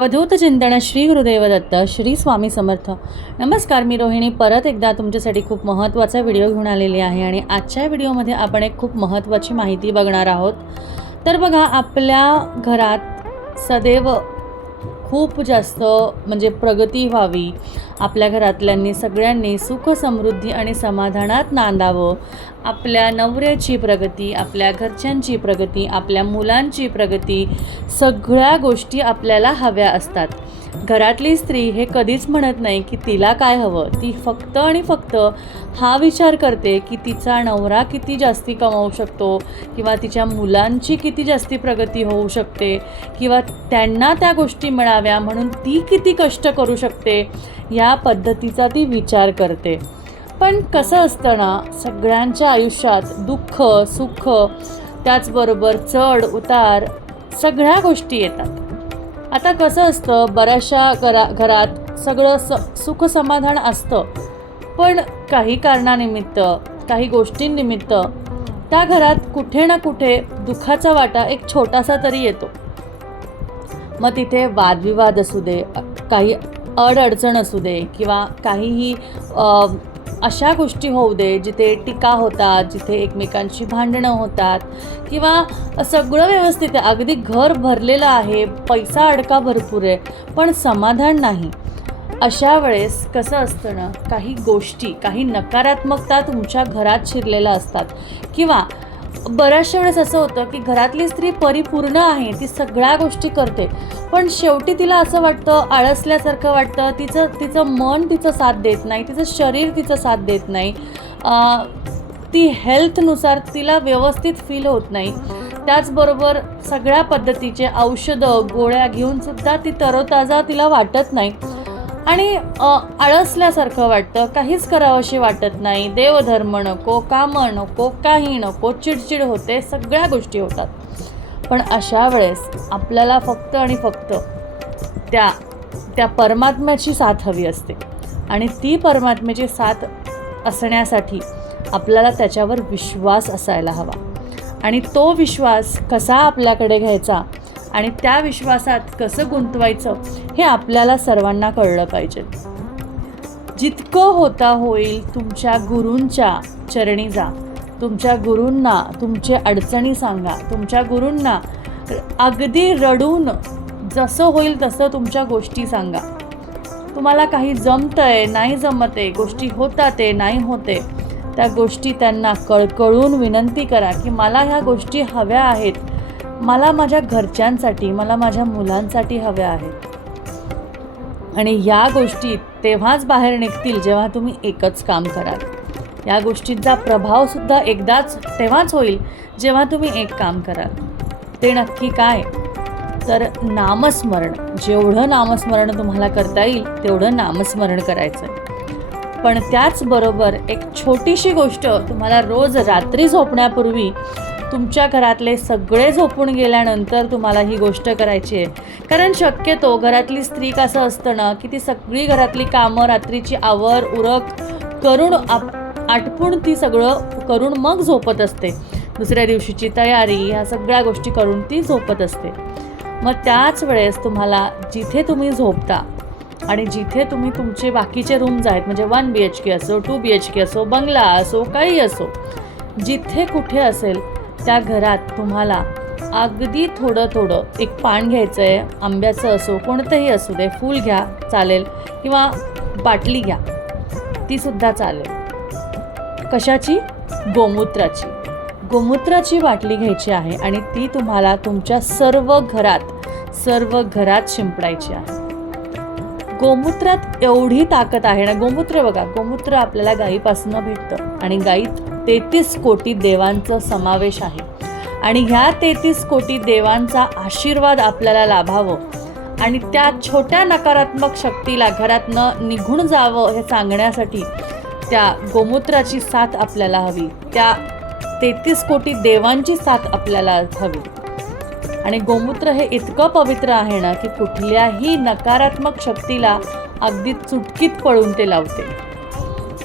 अवधूत चिंतन श्री गुरुदेवदत्त श्री स्वामी समर्थ. नमस्कार मी रोहिणी. परत एकदा तुमच्यासाठी खूप महत्त्वाचा व्हिडिओ घेऊन आलेली आहे आणि आजच्या व्हिडिओमध्ये आपण एक खूप महत्त्वाची माहिती बघणार आहोत. तर बघा आपल्या घरात सदैव खूप जास्त म्हणजे प्रगती व्हावी. आपल्या घरातल्यांनी सगळ्यांनी सुख समृद्धी आणि समाधानात नांदावं. आपल्या नवऱ्याची प्रगती आपल्या घरच्यांची प्रगती आपल्या मुलांची प्रगती सगळ्या गोष्टी आपल्याला हव्या असतात. घरातली स्त्री हे कधीच म्हणत नाही की तिला काय हवं. ती फक्त आणि फक्त हा विचार करते की तिचा नवरा किती जास्ती कमावू शकतो किंवा तिच्या मुलांची किती जास्ती प्रगती होऊ शकते किंवा त्यांना त्या गोष्टी मिळाव्या म्हणून ती किती कष्ट करू शकते या पद्धतीचा ती विचार करते. पण कसं असतं ना सगळ्यांच्या आयुष्यात दुःख सुख त्याचबरोबर चढ उतार सगळ्या गोष्टी येतात. आता कसं असतं बऱ्याचशा घरा घरात सगळं स सुख समाधान असतं. पण काही कारणानिमित्त काही गोष्टींनिमित्त त्या घरात कुठे ना कुठे दुःखाचा वाटा एक छोटासा तरी येतो. मग तिथे वादविवाद असू दे काही अडअडचण असू दे किंवा काहीही अशा गोष्टी होऊ दे जिथे टीका होतात जिथे एकमेकांशी भांडणं होतात किंवा सगळं व्यवस्थित आहे. अगदी घर भरलेलं आहे पैसा अडका भरपूर आहे पण समाधान नाही. अशा वेळेस कसं असतं ना काही गोष्टी काही नकारात्मकता तुमच्या घरात शिरलेल्या असतात. किंवा बऱ्याचशा वेळेस असं होतं की घरातली स्त्री परिपूर्ण आहे ती सगळ्या गोष्टी करते. पण शेवटी तिला असं वाटतं आळसल्यासारखं वाटतं तिचं तिचं मन तिचं साथ देत नाही तिचं शरीर तिचं साथ देत नाही. ती हेल्थनुसार तिला व्यवस्थित फील होत नाही. त्याचबरोबर सगळ्या पद्धतीचे औषधं गोळ्या घेऊनसुद्धा ती तरोताजा तिला वाटत नाही. आणि आळसल्यासारखं वाटतं. काहीच करावंशी वाटत नाही. देवधर्म नको कामं नको काही नको चिडचिड होते सगळ्या गोष्टी होतात. पण अशा वेळेस आपल्याला फक्त आणि फक्त त्या त्या परमात्म्याची साथ हवी असते. आणि ती परमात्म्याची साथ असण्यासाठी आपल्याला त्याच्यावर विश्वास असायला हवा. आणि तो विश्वास कसा आपल्याकडे घ्यायचा आणि त्या विश्वासात कसं गुंतवायचं हे आपल्याला सर्वांना कळलं पाहिजे. जितकं होता होईल तुमच्या गुरूंच्या चरणी जा. तुमच्या गुरूंना तुमचे अडचणी सांगा. तुमच्या गुरूंना अगदी रडून जसं होईल तसं तुमच्या गोष्टी सांगा. तुम्हाला काही जमतंय नाही जमत आहे गोष्टी होतात आहे नाही होते त्या गोष्टी त्यांना कळकळून विनंती करा की मला ह्या गोष्टी हव्या आहेत. मला माझ्या घरच्यांसाठी मला माझ्या मुलांसाठी हव्या आहेत. आणि या गोष्टी तेव्हाच बाहेर निघतील जेव्हा तुम्ही एकच काम कराल. या गोष्टींचा प्रभावसुद्धा एकदाच तेव्हाच होईल जेव्हा तुम्ही एक काम कराल. ते नक्की काय? तर नामस्मरण. जेवढं नामस्मरण तुम्हाला करता येईल तेवढं नामस्मरण करायचं पण त्याचबरोबर एक छोटीशी गोष्ट तुम्हाला रोज रात्री झोपण्यापूर्वी तुमच्या घरातले सगळे झोपून गेल्यानंतर तुम्हाला ही गोष्ट करायची आहे. कारण शक्यतो घरातली स्त्री कसं असतं ना की ती सगळी घरातली कामं रात्रीची आवर उरक करून आप आटपून ती सगळं करून मग झोपत असते. दुसऱ्या दिवशीची तयारी ह्या सगळ्या गोष्टी करून ती झोपत असते. मग त्याच वेळेस तुम्हाला जिथे तुम्ही झोपता आणि जिथे तुम्ही तुमचे बाकीचे रूम्स आहेत म्हणजे वन बी एच के असो टू बी एच के असो बंगला असो काही असो जिथे कुठे असेल त्या घरात तुम्हाला अगदी थोडं थोडं एक पान घ्यायचं आहे आंब्याचं असो कोणतंही असू दे फूल घ्या चालेल. किंवा बाटली घ्या तीसुद्धा चालेल. कशाची? गोमूत्राची. गोमूत्राची बाटली घ्यायची आहे आणि ती तुम्हाला तुमच्या सर्व घरात सर्व घरात शिंपडायची आहे. गोमूत्रात एवढी ताकद आहे ना गोमूत्र बघा गोमूत्र आपल्याला गाईपासून भेटतं आणि गायीत तेहतीस कोटी देवांचा समावेश आहे. आणि ह्या तेहतीस कोटी देवांचा आशीर्वाद आपल्याला लाभावं आणि त्या छोट्या नकारात्मक शक्तीला घरातनं निघून जावं हे सांगण्यासाठी त्या गोमूत्राची साथ आपल्याला हवी त्या तेहतीस कोटी देवांची साथ आपल्याला हवी. आणि गोमूत्र हे इतकं पवित्र आहे ना की कुठल्याही नकारात्मक शक्तीला अगदी चुटकीत पळून ते लावते.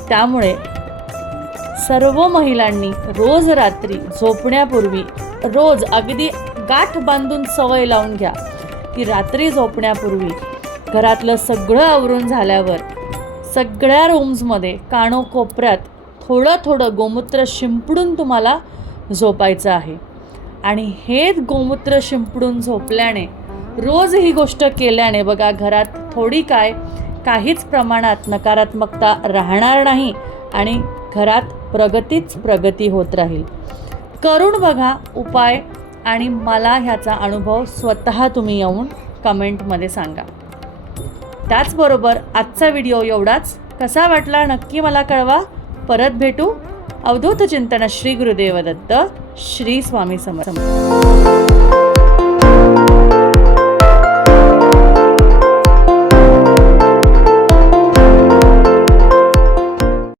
त्यामुळे सर्व महिलांनी रोज रात्री झोपण्यापूर्वी रोज अगदी गाठ बांधून सवय लावून घ्या की रात्री झोपण्यापूर्वी घरातलं सगळं आवरून झाल्यावर सगळ्या रूम्समध्ये कानोकोपऱ्यात थोडं थोडं गोमूत्र शिंपडून तुम्हाला झोपायचं आहे. आणि हेच गोमूत्र शिंपडून झोपल्याने रोज ही गोष्ट केल्याने बघा घरात थोडी काय काहीच प्रमाणात नकारात्मकता राहणार नाही आणि घरात प्रगतीच प्रगती होत राहील. करून बघा उपाय आणि मला ह्याचा अनुभव स्वतः तुम्ही येऊन कमेंटमध्ये सांगा. त्याचबरोबर आजचा व्हिडिओ एवढाच. कसा वाटला नक्की मला कळवा. परत भेटू. अवधूत चिंतन श्री गुरुदेव दत्त श्री स्वामी समर्थ